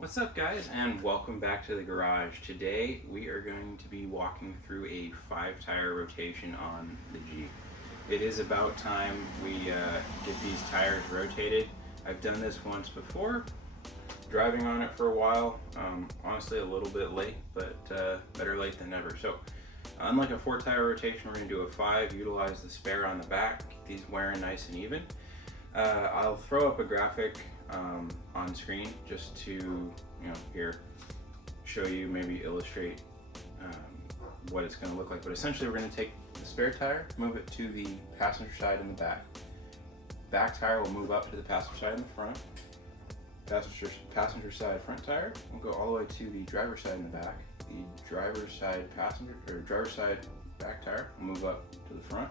What's up, guys, and welcome back to the garage. Today we are going to be walking through a 5-tire rotation on the Jeep. It is about time we get these tires rotated. I've done this once before, driving on it for a while. Honestly a little bit late, but better late than never. So unlike a 4-tire rotation, we're going to do a 5, utilize the spare on the back, keep these wearing nice and even. I'll throw up a graphic on screen just to, here, show you, maybe illustrate what it's going to look like. But essentially we're going to take the spare tire, move it to the passenger side in the back. Back tire will move up to the passenger side in the front. Passenger side front tire will go all the way to the driver's side in the back. The driver's side back tire will move up to the front,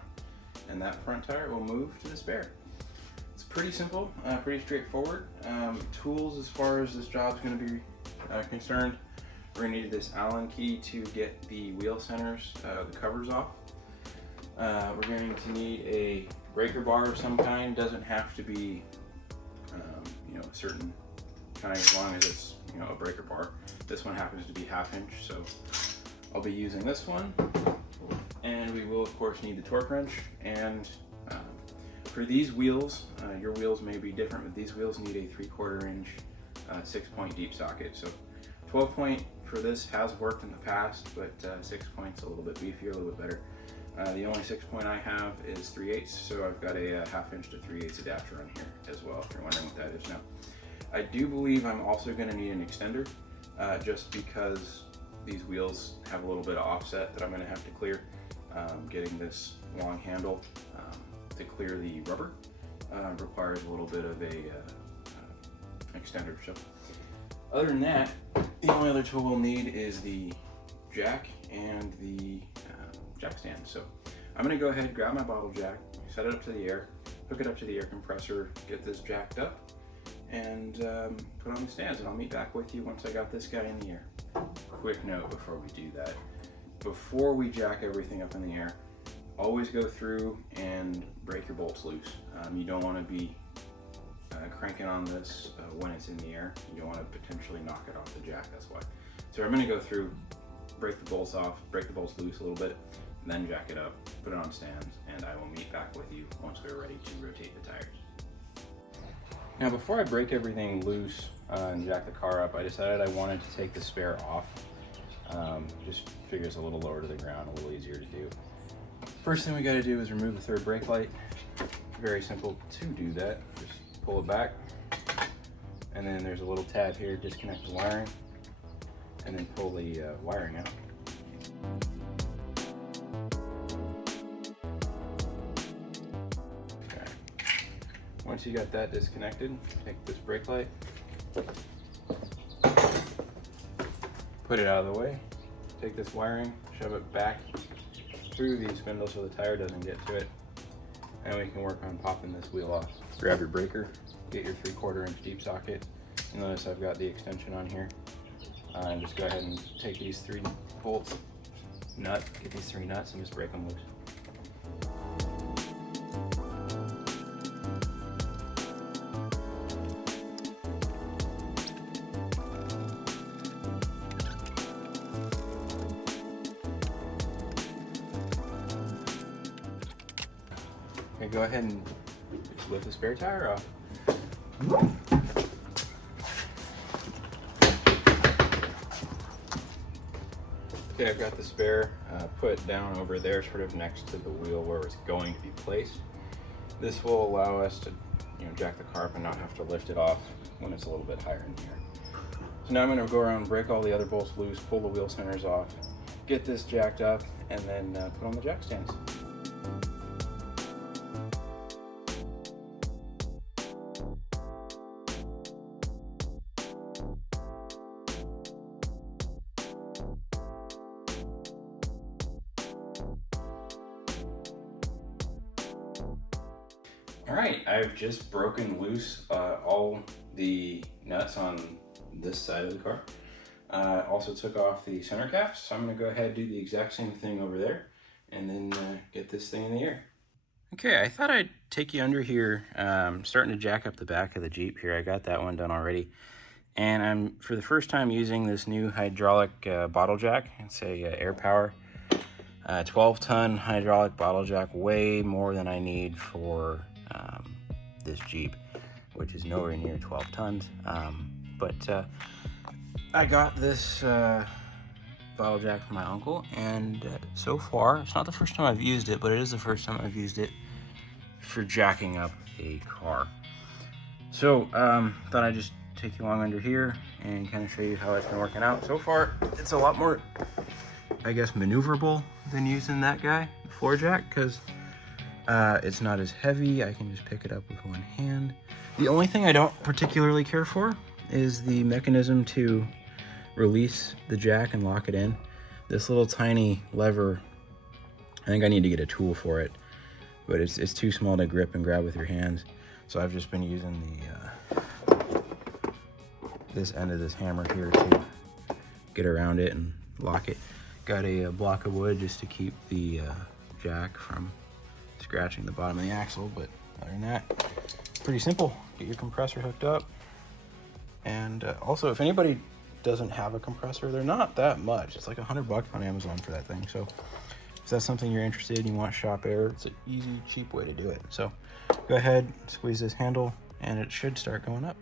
and that front tire will move to the spare. It's pretty simple, pretty straightforward. Tools as far as this job's going to be concerned, we're going to need this Allen key to get the wheel centers, the covers off. We're going to need a breaker bar of some kind. Doesn't have to be a certain kind as long as it's a breaker bar. This one happens to be 1/2 inch, so I'll be using this one. And we will of course need the torque wrench. And for these wheels, your wheels may be different, but these wheels need a 3/4 inch 6-point deep socket. So 12-point for this has worked in the past, but 6-point's a little bit beefier, a little bit better. The only 6-point I have is 3/8, so I've got a 1/2 inch to 3/8 adapter on here as well, if you're wondering what that is now. I do believe I'm also going to need an extender, just because these wheels have a little bit of offset that I'm going to have to clear. Getting this long handle to clear the rubber requires a little bit of a extender. So other than that, the only other tool we'll need is the jack and the jack stand. So I'm going to go ahead, grab my bottle jack, set it up to the air, hook it up to the air compressor, get this jacked up, and put on the stands, and I'll meet back with you once I got this guy in the air. Quick note before we do that: before we jack everything up in the air, always go through and break your bolts loose. You don't want to be cranking on this when it's in the air. You don't want to potentially knock it off the jack, that's why. So I'm going to go through, break the bolts off, break the bolts loose a little bit, then jack it up, put it on stands, and I will meet back with you once we're ready to rotate the tires. Now before I break everything loose and jack the car up, I decided I wanted to take the spare off. Just figures a little lower to the ground, a little easier to do. First thing we got to do is remove the third brake light. Very simple to do that. Just pull it back, and then there's a little tab here, disconnect the wiring, and then pull the wiring out. Okay. Once you got that disconnected, take this brake light, put it out of the way, take this wiring, shove it back through these spindles so the tire doesn't get to it, and we can work on popping this wheel off. Grab your breaker, get your 3/4 inch deep socket. You notice I've got the extension on here, and just go ahead and take these 3 bolts, get these 3 nuts, and just break them loose. Okay, go ahead and just lift the spare tire off. Okay, I've got the spare put down over there, sort of next to the wheel where it's going to be placed. This will allow us to, jack the car up and not have to lift it off when it's a little bit higher in the air. So now I'm going to go around, break all the other bolts loose, pull the wheel centers off, get this jacked up, and then put on the jack stands. All right, I've just broken loose all the nuts on this side of the car. Also took off the center caps, so I'm gonna go ahead and do the exact same thing over there, and then get this thing in the air. Okay, I thought I'd take you under here, starting to jack up the back of the Jeep here. I got that one done already. And I'm, for the first time, using this new hydraulic bottle jack. It's a Air Power 12-ton hydraulic bottle jack, way more than I need for this Jeep, which is nowhere near 12 tons. But I got this bottle jack from my uncle, and so far, it's not the first time I've used it, but it is the first time I've used it for jacking up a car. So thought I'd just take you along under here and kind of show you how it's been working out. So far, it's a lot more, I guess, maneuverable than using that guy, the floor jack, because it's not as heavy. I can just pick it up with one hand. The only thing I don't particularly care for is the mechanism to release the jack and lock it in. This little tiny lever, I think I need to get a tool for it, but it's too small to grip and grab with your hands. So I've just been using this end of this hammer here to get around it and lock it. Got a block of wood just to keep the jack from scratching the bottom of the axle, but other than that, pretty simple. Get your compressor hooked up. And also, if anybody doesn't have a compressor, they're not that much. It's like $100 on Amazon for that thing. So if that's something you're interested in, you want shop air, it's an easy, cheap way to do it. So go ahead, squeeze this handle, and it should start going up.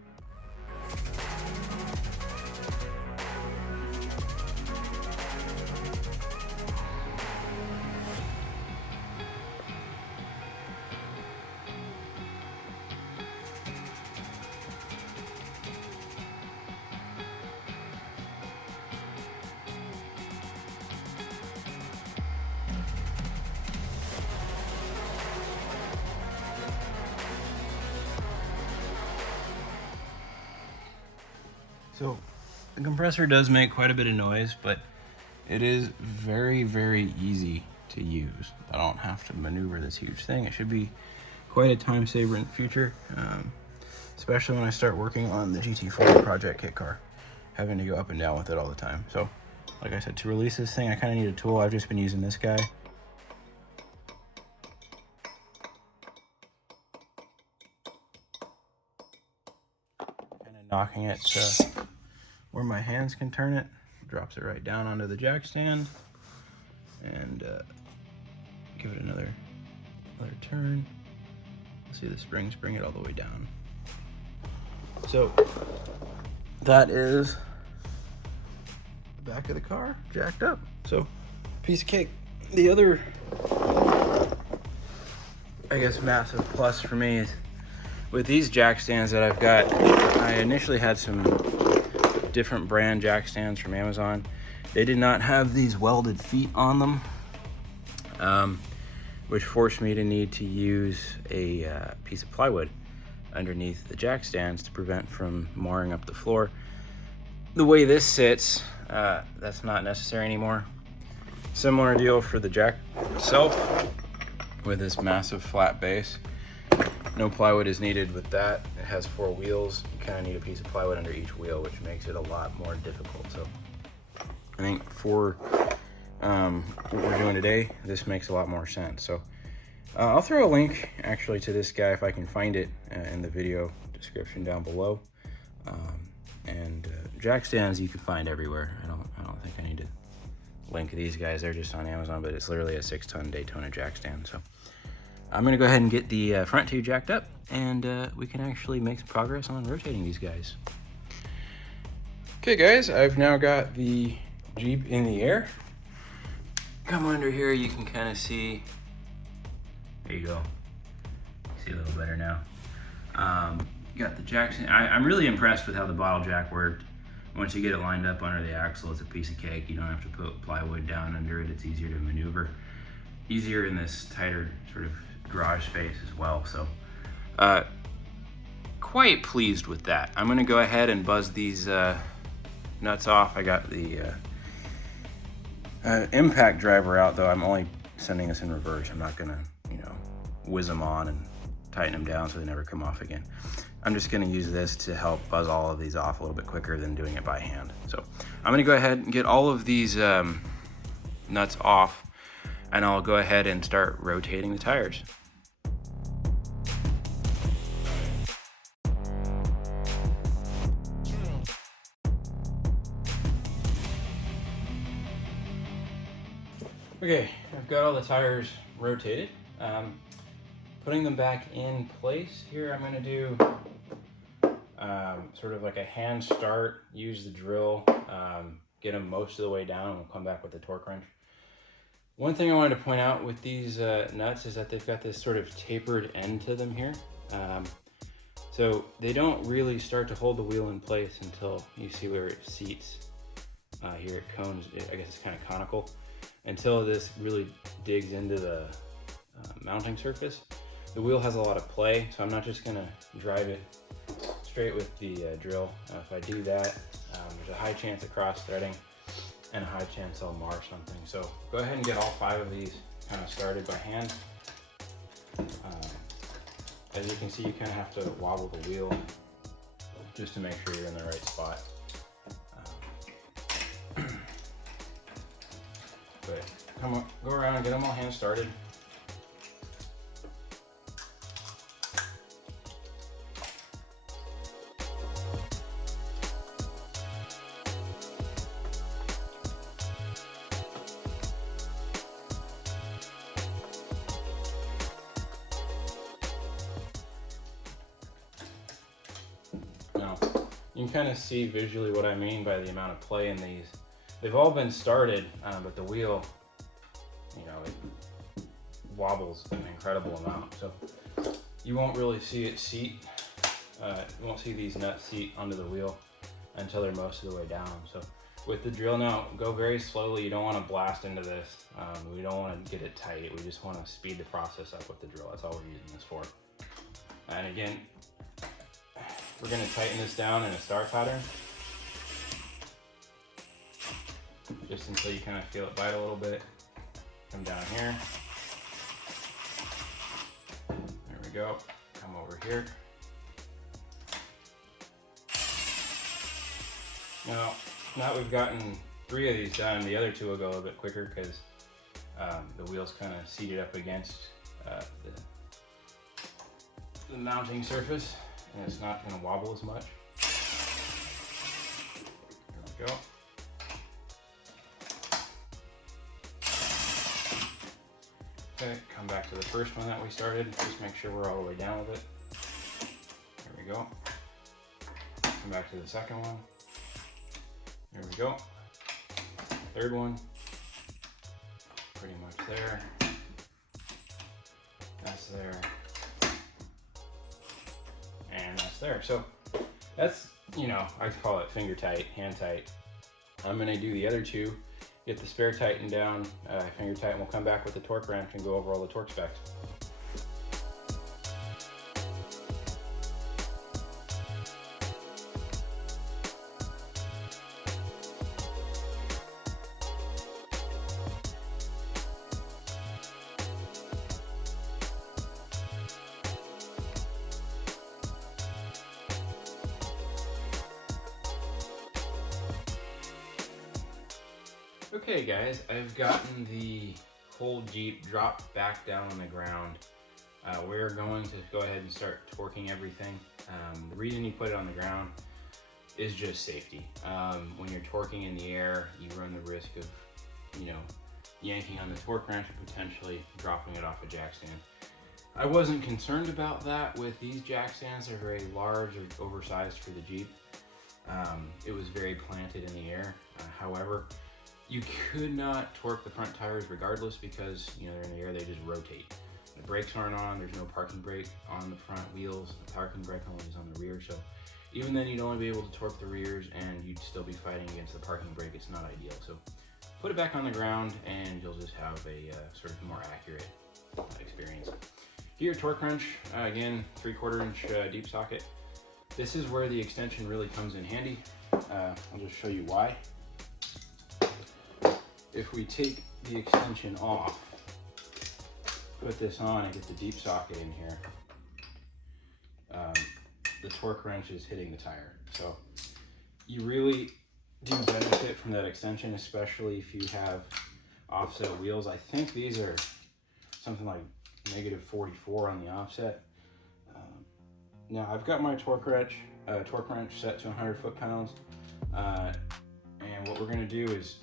So the compressor does make quite a bit of noise, but it is very, very easy to use. I don't have to maneuver this huge thing. It should be quite a time saver in the future, especially when I start working on the GT4 project kit car, having to go up and down with it all the time. So like I said, to release this thing, I kind of need a tool. I've just been using this guy. Knocking it to where my hands can turn it, drops it right down onto the jack stand, and give it another turn. See the springs bring it all the way down. So that is the back of the car jacked up. So piece of cake. The other, I guess, massive plus for me is with these jack stands that I've got. I initially had some different brand jack stands from Amazon. They did not have these welded feet on them, which forced me to need to use a piece of plywood underneath the jack stands to prevent from marring up the floor. The way this sits, that's not necessary anymore. Similar deal for the jack itself with this massive flat base. No plywood is needed with that. It has 4 wheels. You kind of need a piece of plywood under each wheel, which makes it a lot more difficult. So I think for what we're doing today, this makes a lot more sense. So I'll throw a link actually to this guy if I can find it in the video description down below. Jack stands you can find everywhere. I don't think I need to link these guys. They're just on Amazon, but it's literally a 6-ton Daytona jack stand. So I'm gonna go ahead and get the front 2 jacked up, and we can actually make some progress on rotating these guys. Okay guys, I've now got the Jeep in the air. Come under here, you can kind of see, there you go, see a little better now. Got the jack stand. I'm really impressed with how the bottle jack worked. Once you get it lined up under the axle, it's a piece of cake. You don't have to put plywood down under it. It's easier to maneuver. Easier in this tighter sort of garage space as well. So quite pleased with that. I'm gonna go ahead and buzz these nuts off. I got the impact driver out, though. I'm only sending this in reverse. I'm not gonna, whiz them on and tighten them down so they never come off again. I'm just gonna use this to help buzz all of these off a little bit quicker than doing it by hand. So I'm gonna go ahead and get all of these nuts off, and I'll go ahead and start rotating the tires. Okay, I've got all the tires rotated. Putting them back in place here, I'm gonna do sort of like a hand start, use the drill, get them most of the way down, and we'll come back with the torque wrench. One thing I wanted to point out with these nuts is that they've got this sort of tapered end to them here. So they don't really start to hold the wheel in place until you see where it seats. Here it cones, I guess it's kind of conical, until this really digs into the mounting surface. The wheel has a lot of play, so I'm not just gonna drive it straight with the drill. If I do that, there's a high chance of cross threading and a high chance I'll mar something. So go ahead and get all 5 of these kind of started by hand. As you can see, you kind of have to wobble the wheel just to make sure you're in the right spot. But come on, go around, get them all hand started. You can kind of see visually what I mean by the amount of play in these. They've all been started, but the wheel, you know, it wobbles an incredible amount. So you won't really see it seat. You won't see these nuts seat onto the wheel until they're most of the way down. So with the drill now, go very slowly. You don't want to blast into this. We don't want to get it tight. We just want to speed the process up with the drill. That's all we're using this for. And again, we're going to tighten this down in a star pattern, just until you kind of feel it bite a little bit. Come down here. There we go. Come over here. Now that we've gotten 3 of these done, the other 2 will go a little bit quicker because the wheel's kind of seated up against the mounting surface, and it's not going to wobble as much. There we go. Okay, come back to the first one that we started. Just make sure we're all the way down with it. There we go. Come back to the second one. There we go. Third one. Pretty much there. That's there. And that's there. So that's, you know, I call it finger tight, hand tight. I'm gonna do the other 2, get the spare tightened down, finger tight, and we'll come back with the torque wrench and go over all the torque specs. Okay guys, I've gotten the whole Jeep dropped back down on the ground. We're going to go ahead and start torquing everything. The reason you put it on the ground is just safety. When you're torquing in the air, you run the risk of, you know, yanking on the torque wrench and potentially dropping it off a jack stand. I wasn't concerned about that with these jack stands. They're very large or oversized for the Jeep. It was very planted in the air. However, you could not torque the front tires regardless because, you know, they're in the air, they just rotate. The brakes aren't on, there's no parking brake on the front wheels, the parking brake only is on the rear, so even then you'd only be able to torque the rears and you'd still be fighting against the parking brake. It's not ideal. So put it back on the ground and you'll just have a sort of more accurate experience. Here, torque wrench, again, 3/4 inch deep socket. This is where the extension really comes in handy. I'll just show you why. If we take the extension off, put this on and get the deep socket in here, the torque wrench is hitting the tire. So you really do benefit from that extension, especially if you have offset wheels. I think these are something like -44 on the offset. Now I've got my torque wrench set to 100 foot-pounds, and what we're going to do is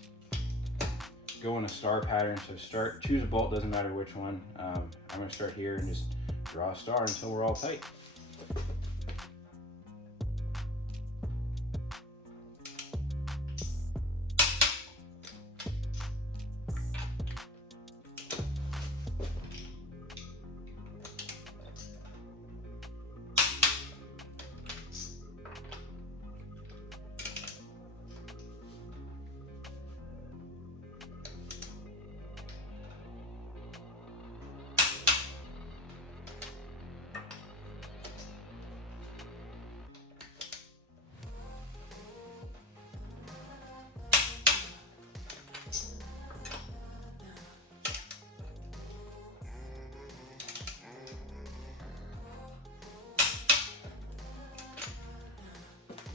go in a star pattern. So choose a bolt, doesn't matter which one. I'm gonna start here and just draw a star until we're all tight.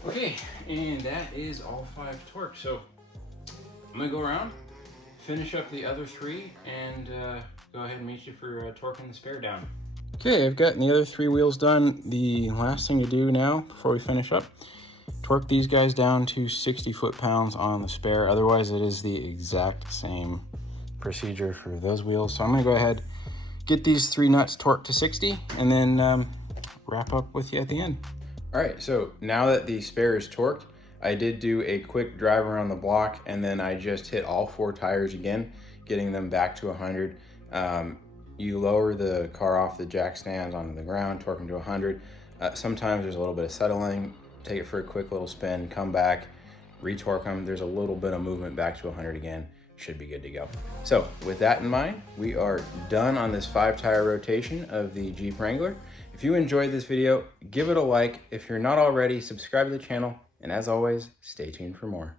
Okay, and that is all 5 torques. So I'm gonna go around, finish up the other 3, and go ahead and meet you for torquing the spare down. Okay, I've gotten the other 3 wheels done. The last thing to do now, before we finish up, torque these guys down to 60 foot-pounds on the spare. Otherwise, it is the exact same procedure for those wheels. So I'm gonna go ahead, get these 3 nuts torqued to 60, and then wrap up with you at the end. All right, so now that the spare is torqued, I did do a quick drive around the block, and then I just hit all 4 tires again, getting them back to 100. You lower the car off the jack stands onto the ground, torque them to 100. Sometimes there's a little bit of settling, take it for a quick little spin, come back, retorque them. There's a little bit of movement back to 100 again. Should be good to go. So with that in mind, we are done on this 5-tire rotation of the Jeep Wrangler. If you enjoyed this video, give it a like. If you're not already, subscribe to the channel. And as always, stay tuned for more.